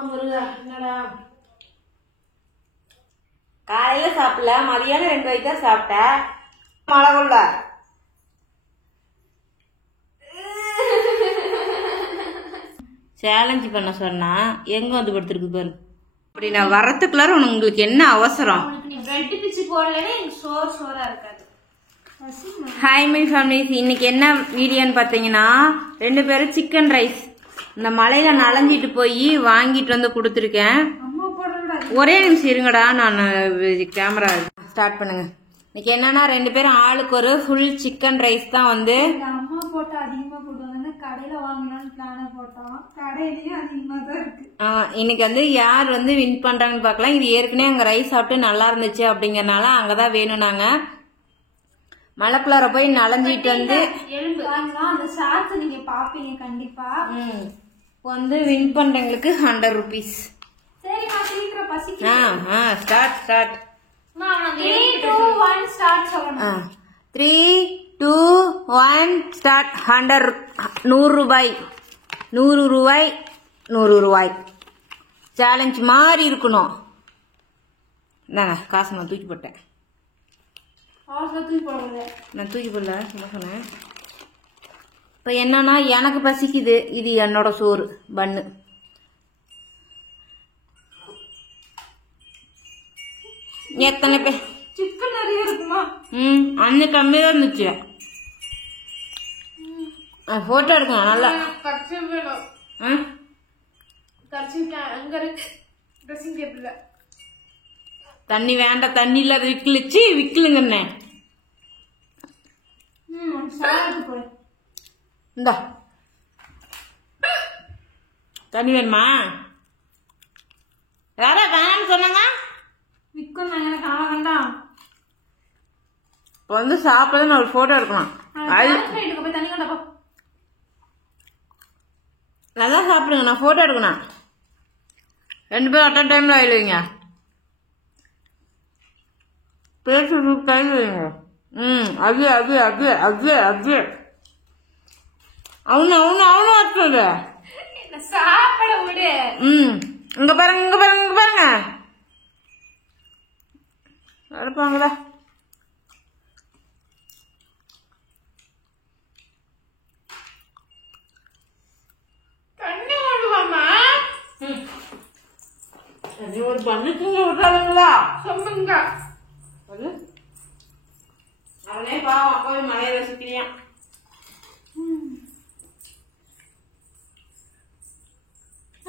என்னடா காலையில சாப்பிடல, மதியானம் 2 வயசு தான் சாப்பிட்டேன். மழை கொள்ள சேலஞ்ச் பண்ண சொன்னா எங்க வந்து படுத்துருக்கு பாரு. அப்படி நான் வரத்துக்குள்ளார உங்களுக்கு என்ன அவசரம்? ஹாய் மை ஃபேமிலிஸ், இன்னைக்கு என்ன வீடியோன்னு பார்த்தீங்கன்னா 2 பேரும் சிக்கன் ரைஸ் இந்த மலையில நனைஞ்சிட்டு போய் வாங்கிட்டு வந்து கொடுத்துருக்கேன். ஒரே நிமிஷம் இருங்கடா, நான் கேமரா ஸ்டார்ட் பண்ணுங்க. இன்னைக்கு என்னன்னா 2 பேரும் ஆளுக்கு ஒரு ஃபுல் சிக்கன் ரைஸ் தான் வந்து அம்மா போட்டு அதிகமா போடுவாங்க, கடையில வாங்கலாம்னு பிளான போட்டோம். கடையிலயும் அதிகமா தான் இருக்கு. இன்னைக்கு வந்து யார் வந்து வின் பண்றாங்கன்னு பார்க்கலாம். இது ஏற்கனவே அங்க ரைஸ் சாப்பிட்டு நல்லா இருந்துச்சு அப்படிங்கறனால அங்கதான் வேணும். நாங்க மலைக்குள்ளார போய் நனைஞ்சிட்டு வந்து எலும்பு வாங்கலாம். அந்த ஷார்ட்ஸ் நீங்க பாப்பீங்க கண்டிப்பா. வந்து வின் பண்றவங்களுக்கு 100 rupees. சரிமா, சீக்கிரம் பசிக்குது. ஸ்டார்ட் 3, 2, 1 ஸ்டார்ட் சொல்லணும். 3, 2, 1 ஸ்டார்ட். 100 ரூபாய் 100 ரூபாய் 100 ரூபாய் சேலஞ்ச் மாதிரி இருக்கணும். இந்தாங்க காசு நான் தூக்கி போட்டேன். நான் தூக்கி போடல, என்ன சொன்னேன். இப்போ என்னன்னா எனக்கு பசிக்குது, இது என்னோட சோறு பன்னு. எத்தனை பேர் சிக்கன் நிறைய இருக்குமா? அன்னைக்கு கம்மியாக இருந்துச்சு. போட்டோ எடுக்கணும் நல்லா. தண்ணி வேண்டாம், தண்ணி இல்லாத விக்கலிச்சு விக்கலுங்கண்ணே. இந்தா தண்ணி வேணுமா? யாரா வேணாம்னு சொன்னாங்க? விக்கும் எனக்கு வேண்டாம். இப்போ வந்து சாப்பிட நான் ஒரு போட்டோ எடுக்கணும். போய் தண்ணி கொண்டா. நல்லா சாப்பிடுங்க, நான் போட்டோ எடுக்கணும். 2 பேரும் அட் டைம்ல ஆயிடுவீங்க. பேச கையில் வைங்க. அது அது அது அது அது அவனு வச்சுது. சாப்பிட விடு. இங்க பாருங்க இங்க பாருங்க இங்க பாருங்க எடுப்பாங்களா. ஒரு பண்ணுக்குங்க விட்டாளுங்களா சொல்லுங்க. அவனே பாவம் அப்பவே மலையில சுத்தியான்.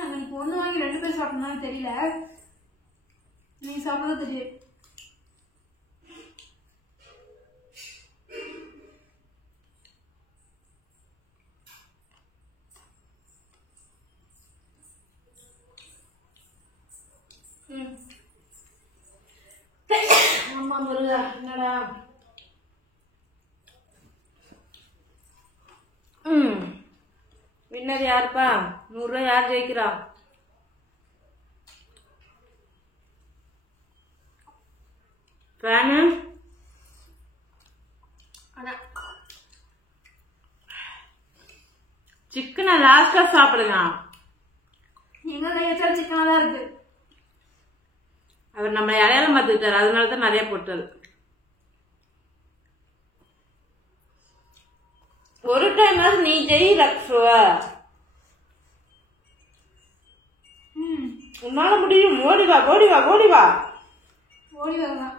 எனக்கு 1 வாங்கி 2 பேர் சாப்பிடணும்னு தெரியல, நீ சாப்பிட தெரியும். அம்மா முருகா, என்னடா வின்னர் யாருப்பா? 100 ரூபாய் யார் ஜெயிக்கிறா? ஃபேனு சிக்கனை லாஸ்டா சாப்பிடுங்க. எங்க கையாச்சா சிக்கனா தான் இருக்கு. அவர் நம்ம அடையாளம் பார்த்துக்கிட்டாரு, அதனாலதான் நிறைய போட்டது. ஒரு டைம் நீ ஜெய் லக்ஷ்வ, உன்னால முடியும். ஓடிவா ஓடிவா ஓடிவா ஓடி வரலாம்.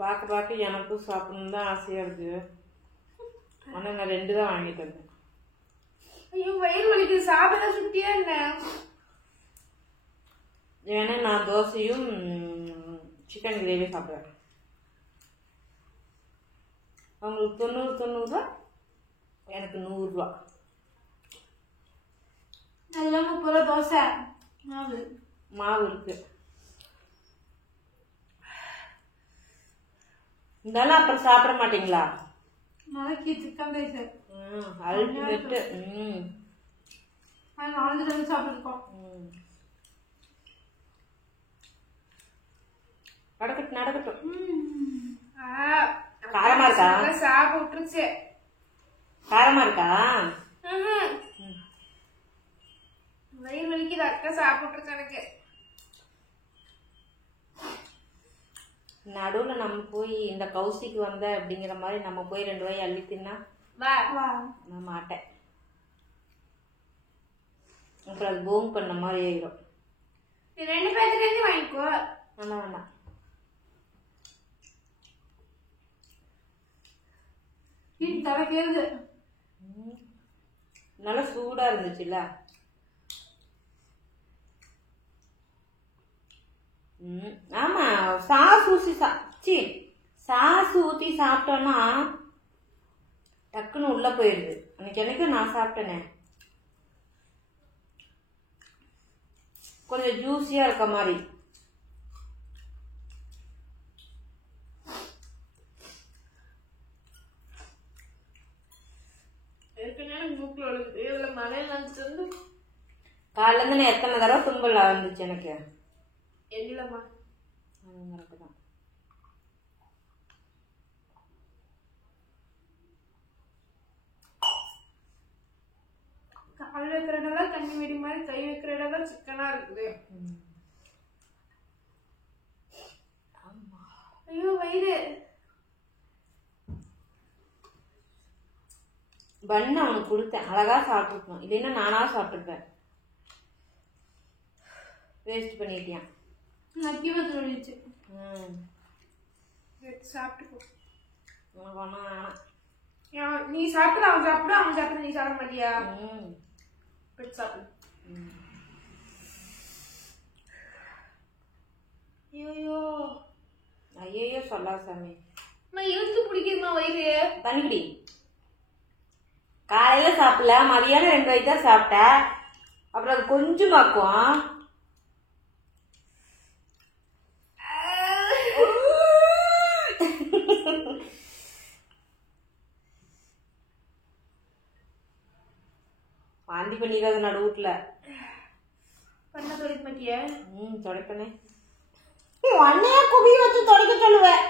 பார்க்க பார்க்க எனக்கும் சாப்பிடணும் தான் ஆசையா இருக்கு. ஆனா நான் 2 தான் வாங்கிட்டு வந்தேன். ஐயோ வயிறு வலிக்கு, சாப்பிட சுட்டியா இல்ல. ஏன்னா நான் தோசையும் சிக்கன் கிரேவி சாப்பிடுறேன். அவங்களுக்கு 90 ரூபா, எனக்கு 100 ரூபா. அதெல்லாம் 30 ரூபா தோசை மாவு இருக்கு. இருந்தாலும் அப்புறம் சாப்பிட மாட்டீங்களா? நாளைக்கு சிக்கன் ரைஸ் அல்டிமேட். 4 தடவை சாப்பிட்டுருக்கோம். நடக்கட்டும். காரமா இருக்கா? சாப்பிட்டுருச்சு. காரமா இருக்கா? வயிறு வலிக்குது. அக்கா சாப்பிட்டு எனக்கு. நடுவுல நம்ம போய் இந்த கௌசிக்கு வந்த அப்படிங்கிற மாதிரி நம்ம போய் 2 வாய் அள்ளி தின்னா நான் மாட்டேன். அப்புறம் அது போம் பண்ண மாதிரி ஆயிடும். 2 பேருக்கு வாங்கிக்கோ. வேணாம் வேணாம். நல்லா சூடா இருந்துச்சுல்ல. ஆமா, சாஸ் ஊத்தி சாப்பிட்டோம்னா டக்குன்னு உள்ள போயிருது. அன்னைக்கு எனக்கு நான் சாப்பிட்டேனே, கொஞ்சம் ஜூஸியா இருக்க மாதிரி. காலைல இருந்து நான் எத்தனை தடவை தும்பல் வந்துச்சு எனக்கு. இல்லம்மா கால் வைக்கிற இடம் தண்ணி வெடி மாதிரி, கை வைக்கிற இடம் சிக்கனா இருக்குது. ஐயோ வயிறு. பண்ணு அவனுக்கு கொடுத்தேன், அழகா சாப்பிட்டுருக்கணும். இல்லைன்னா நானா சாப்பிட்டுருப்பேன். வேஸ்ட் பண்ணிட்டியான். நக்கி வந்துருச்சு. சாப்பிட்டுக்கோ. உனக்கு ஒன்றும் வேணாம். நீ சாப்பிடு, அவன் சாப்பிடு, அவன் சாப்பிடு, நீ சாப்பிட மாட்டியா? சாப்பிடு. ஐயோ ஐயோ சொல்லாத சாமி. இழுத்து பிடிக்குமா வயிறு? தண்ணிக்குடி. காலையில சாப்பிடல, மதியானம் 2 வாய் தான் சாப்பிட்ட. அப்புறம் அது கொஞ்சமாக்கும். வாந்தி பண்ணிடாத நடு வீட்டுல. பண்ண தொலைக்க மாட்டிய? தொலைப்பனே. அண்ணையா குவி வச்சு தொலைக்க சொல்லுவேன்.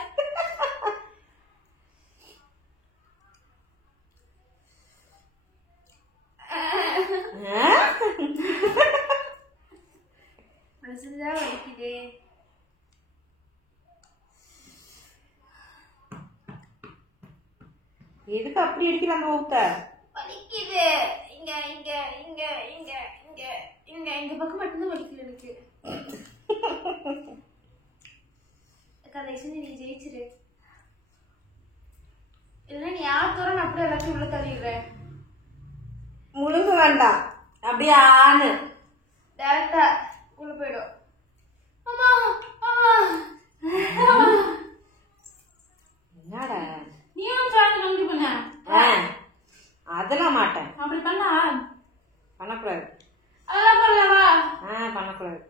மனசுதான் வலிக்குது. எதுக்கு அப்படி அடிக்கிறாங்க ஊத்த? வலிக்குது. இங்க இங்க இங்க இங்க இங்க இங்க இந்த பக்கம் மட்டும்தான் வலிக்குது எனக்கு. கடைசி நீ ஜெயிச்சிரு. இல்ல நீ யாத்தோட நான் அப்படியே எல்லாத்தையும் உள்ள தள்ளிடுறேன். முழுங்க வேண்டாம், அப்படியே ஆணு டேரக்டா உள்ள போயிடும். அம்மா அம்மா என்னடா நீயும் சாயந்தரம் நன்றி பண்ண? அதெல்லாம் மாட்டேன். அப்படி பண்ணா பண்ணக்கூடாது. அதெல்லாம் பண்ணலாமா? பண்ணக்கூடாது.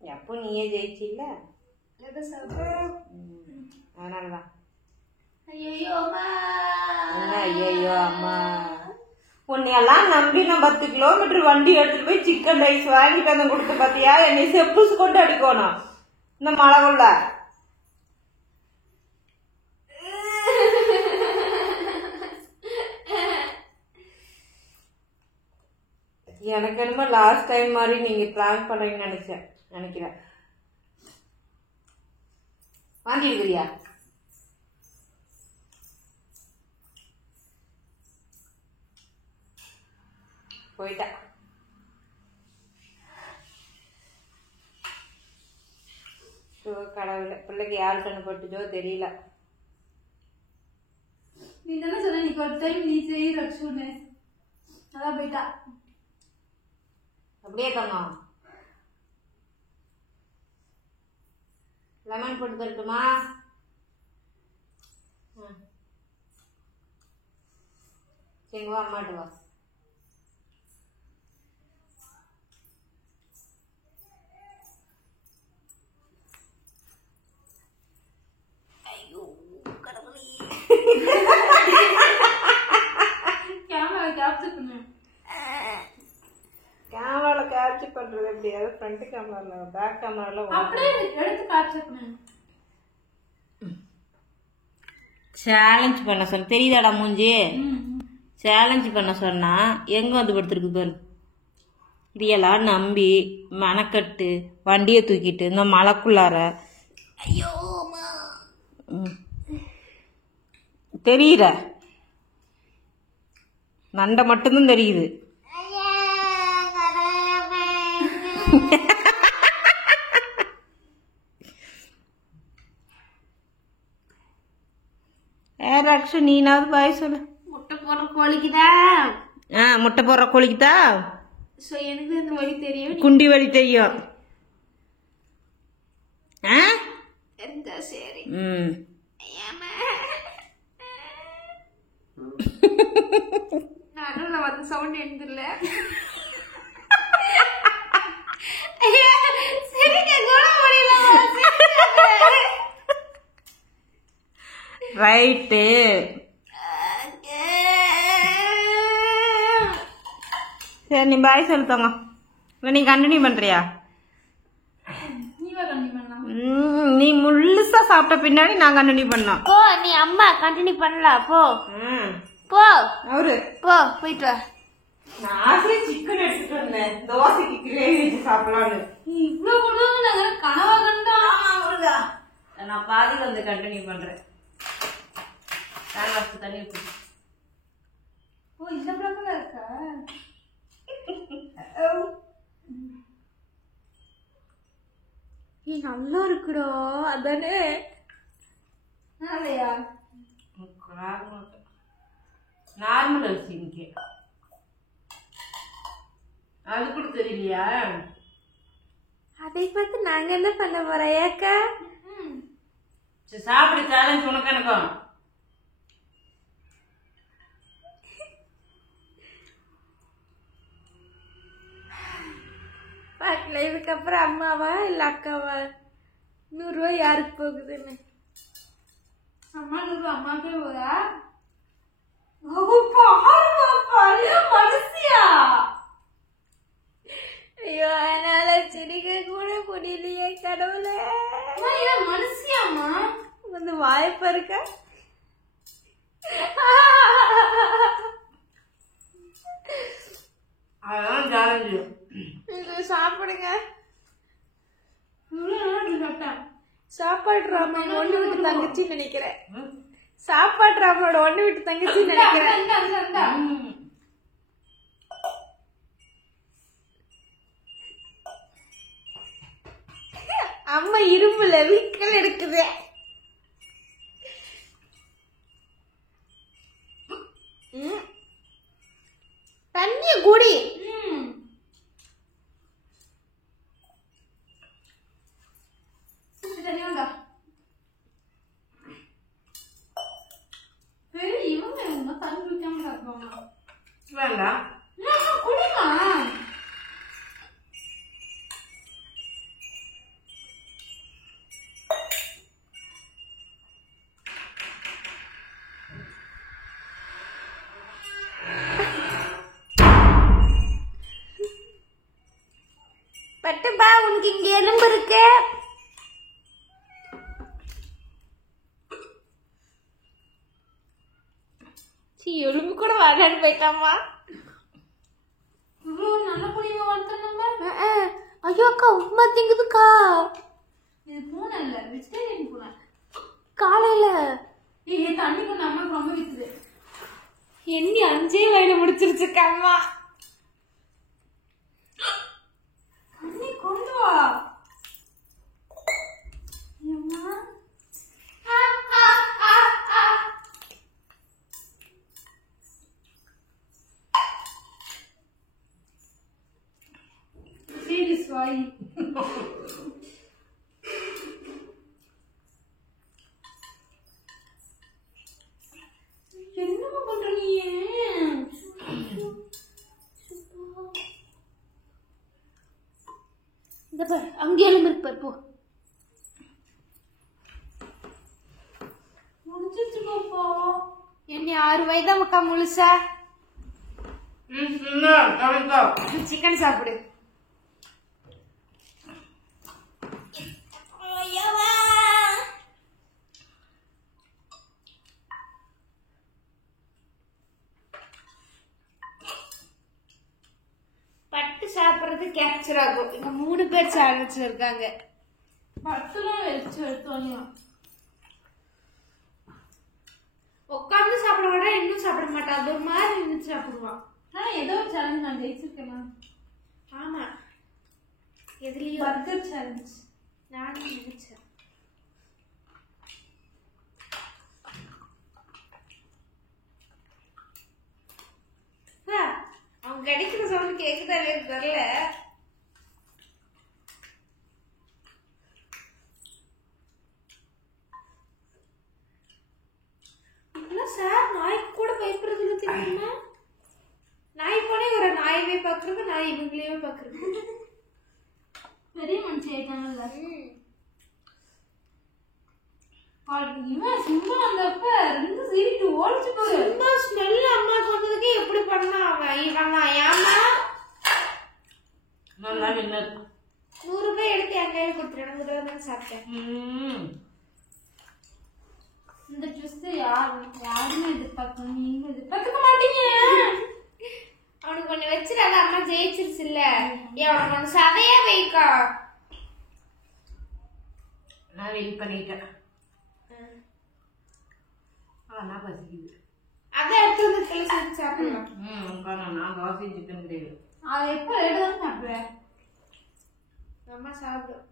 எப்போ நீயே ஜெயிச்சில்ல, அதனாலதான். ஐயோ அம்மா, ஐயோ அம்மா, உன்னையெல்லாம் நம்பி நான் 10 கிலோமீட்டர் வண்டி எடுத்துட்டு போய் சிக்கன் ரைஸ் வாங்கிட்டு வந்து கொடுத்து பாத்தியா? என்னை செப்புசு கொண்டு அடிக்கணும் இந்த மழை உள்ள. எனக்கு என்னமோ லாஸ்ட் டைம் மாதிரி நீங்க பிராங்க் பண்றீங்கன்னு நினைக்கிறேன். வாந்தி எடுக்கிறியா? போயிட்டா. கடவுள, பிள்ளைக்கு யாரு கண்ணு பட்டுச்சோ தெரியல. நீ தானே சொன்ன நீ ஒரு டைம் நீ செய்ய ரக்ஷுன்னு, அதான் போயிட்டா. அப்படியே தங்கம். லெமன் போட்டு தரட்டுமா? சரி வா, அம்மாட்டு வா. ஐயோ கடவுளே, கேமரா கேப்சர் பண்ணு. கேமரால கேப்சர் பண்றது எப்படியாவது ஃப்ரண்ட் கேமரால, பேக் கேமரால அப்படியே எடுத்து கேப்சர் பண்ணு. சேலஞ்ச் பண்ண சொன்ன தெரியுதாடா மூஞ்சி சேலஞ்ச் பண்ண சொன்னா எங்க வந்து படுத்துருக்கு பாரு ரியலா நம்பி மனக்கட்டு வண்டியை தூக்கிட்டு இந்த மலைக்குள்ளார ஐயோ தெரியுற நண்டை மட்டும்தான் தெரியுது ரக்ஷு நீனாவது பாய் சொல்லு முட்டை போடுற கோழிக்குதா முட்டை போடுற கோழிக்குதா ஸோ எனக்கு அந்த வழி தெரியும் குண்டி வலி தெரியும் இருந்தா சரி நடுவில் வந்து சவுண்ட் எழுந்துடல ரைட்டு சரி நீ பாய் சொல்லுத்தாங்க இல்லை நீ கண்டினியூ பண்றியா நீ முழுசா சாப்பிட்ட பின்னாடி நான் கண்டினியூ பண்ணோம் போ நீ அம்மா கண்டினியூ பண்ணலாம் போ போ அவரு போ போயிட்டு வா நான் சிக்கன் எடுத்துட்டு வந்தேன் தோசைக்கு கிரேவி வச்சு சாப்பிடலான்னு இவ்வளவு கொடுங்க கனவா கண்டா நான் பாதி வந்து கண்டினியூ பண்றேன் தண்ணி ஊற்றி ஓ இந்த பிரச்சனை இருக்கா நல்லா இருக்குடா அதானே நல்லையா நார்மல் அரிசி இன்னைக்கு அது கூட தெரியலையா அதை பார்த்து நாங்க என்ன பண்ண போறோம் ஏக்கா சரி சாப்பிடு சேலஞ்ச் உனக்கு எனக்கும் பார்க்கல இதுக்கப்புறம் அம்மாவா இல்ல அக்காவா 100 ரூபாய் யாருக்கு போகுதுன்னு அம்மா 100 ரூபாய் அம்மாக்கே போதா மனுஷியா ஐயோ என்னால சிரிக்க கூட முடியலையே கடவுளே மனுஷியாமா வந்து வாய்ப்பு இருக்க அதான் சேலஞ்சு சாப்பிடுங்க சாப்பாடு ராமன் ஒண்ணு விட்டு தங்கச்சி நினைக்கிறேன் சாப்பாடு ராமனோட ஒண்ணு விட்டு தங்கச்சி நினைக்கிறேன் அம்மா இரும்புல வீக்கல் இருக்குது தண்ணிய குடி வேண்டாம் குடிமா பட்டுப்பா உனக்கு இங்க எலும்பு இருக்கு எலும்பு கூட வாடான்னு போயிட்டாமா நல்ல புடிங்க வந்துட்டோம் ஐயோ அக்கா உப்புமா திங்குதுக்கா இது பூனை இல்ல வெஜிடேரியன் பூனை காலையில தண்ணி கொண்டு அம்மாவுக்கு ரொம்ப வித்துது எண்ணி 5 வயல முடிச்சிருச்சுக்கா அம்மா தண்ணி கொண்டு வா என்னமா பண்ற நீ இந்த பாரு அங்கே எலும்பு இருக்கு பாரு போ முடிச்சிச்சு பாப்பா என்ன 6 வயதா மக்கா முழுசா சிக்கன் சாப்பிடு பண்றது கேப்சர் ஆகும். இங்க 3 பேர் சேலஞ்சில் இருக்காங்க. பத்துலாம் வெளிச்சு எடுத்தோம். உட்காந்து சாப்பிட மாட்டா, இன்னும் சாப்பிட மாட்டா, அது ஒரு மாதிரி இருந்துச்சு சாப்பிடுவான். ஆனா ஏதோ ஒரு சேலஞ்ச் நான் ஜெயிச்சிருக்கேன். ஆமா, எதுலயும் பர்கர் சேலஞ்ச் நானும் நினைச்சேன். அவங்க கிடைக்கிற சவுண்ட் கேக்குதாலே தெரியல. சார் நாய்க்கு கூட பயப்படுறது இல்லை தெரியுமா? நாய் போனே ஒரு நாயவே பாக்குறது, நாய் இவங்களையே பாக்குறது. பெரிய மனுஷன் ஆயிட்டாங்கல்ல. இவன் சும்மா வந்தப்ப 2 சீரிட்டு ஓடிச்சு போய் சும்மா ஸ்மெல் அம்மா சொன்னதுக்கு எப்படி பண்ணா அவன்? இவனா ஏமா 100 ரூபாய் எடுத்து என் கையில கொடுத்துட்டு சாப்பிட்டேன். இந்த ட்ரெஸ் யாருமே எதிர்பார்க்கணும், நீங்க எதிர்பார்க்க மாட்டீங்க. அவனுக்கு ஒண்ணு வச்சிடாத, அம்மா ஜெயிச்சிருச்சு இல்ல, அவனுக்கு ஒண்ணு சதையா வைக்கா. நான் வெயிட் பண்ணிட்டேன். நான் பசிக்குது, அதை எடுத்து வந்து கிளி சாப்பிடலாம். நான் தோசை சிக்கன் கிரேவி அதை எப்போ எடுத்து சாப்பிடுவேன். அம்மா சாப்பிடும்.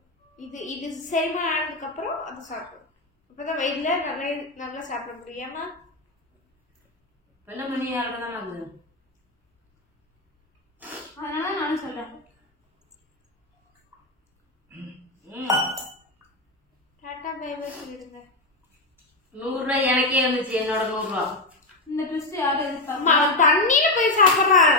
இது செரிமானம் ஆனதுக்கு அப்புறம் அதை சாப்பிடும். அப்பதான் வயிறுல நல்லா சாப்பிட முடியாமா? வெள்ள மணி 6 தான் ஆகுது. அதனால நானும் சொல்றேன். டாடா பை பை சொல்லிடுங்க. 100 ரூபாய் எனக்கே வந்துச்சு, என்னோட 100 ரூபாய். இந்த ட்ரெஸ் யாரு தண்ணியில போய் சாப்பிடுறான்.